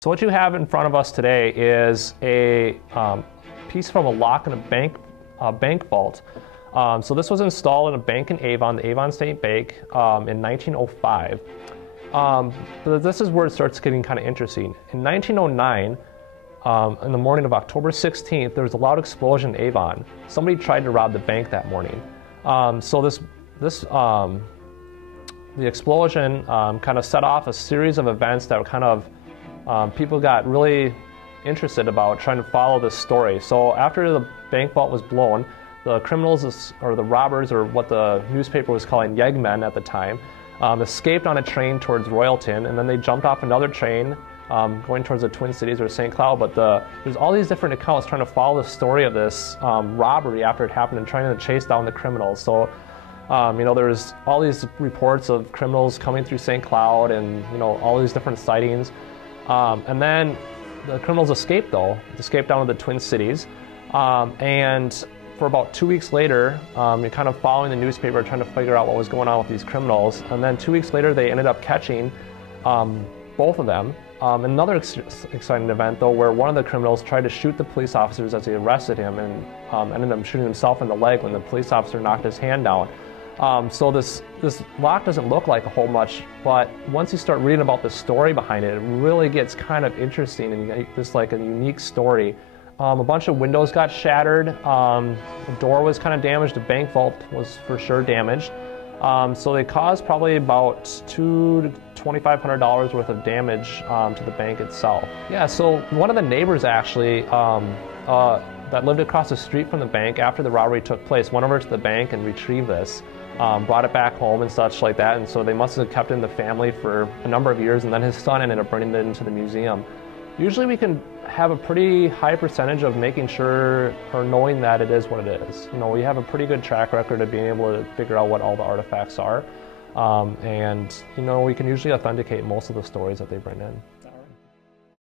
So what you have in front of us today is a piece from a lock in a bank vault. So this was installed in a bank in Avon, the Avon State Bank, in 1905. But this is where it starts getting kind of interesting. In 1909, in the morning of October 16th, there was a loud explosion in Avon. Somebody tried to rob the bank that morning. The explosion kind of set off a series of events that were kind of people got really interested about trying to follow this story. So after the bank vault was blown, the criminals, or the robbers, or what the newspaper was calling yeggmen at the time, escaped on a train towards Royalton, and then they jumped off another train going towards the Twin Cities or St. Cloud. But there's all these different accounts trying to follow the story of this robbery after it happened and trying to chase down the criminals. So there's all these reports of criminals coming through St. Cloud and all these different sightings. And then the criminals escaped down to the Twin Cities. And for about 2 weeks later, you're kind of following the newspaper trying to figure out what was going on with these criminals. And then 2 weeks later, they ended up catching both of them. Another exciting event, though, where one of the criminals tried to shoot the police officers as they arrested him, and ended up shooting himself in the leg when the police officer knocked his hand down. So this lock doesn't look like a whole much, but once you start reading about the story behind it, it really gets kind of interesting, and you get this like a unique story. A bunch of windows got shattered, the door was kind of damaged, the bank vault was for sure damaged. So they caused probably about $200 to $2,500 worth of damage to the bank itself. Yeah, so one of the neighbors actually that lived across the street from the bank after the robbery took place went over to the bank and retrieved this. Brought it back home and such like that, and so they must have kept it in the family for a number of years, and then his son ended up bringing it into the museum. Usually we can have a pretty high percentage of making sure or knowing that it is what it is. We have a pretty good track record of being able to figure out what all the artifacts are, and we can usually authenticate most of the stories that they bring in.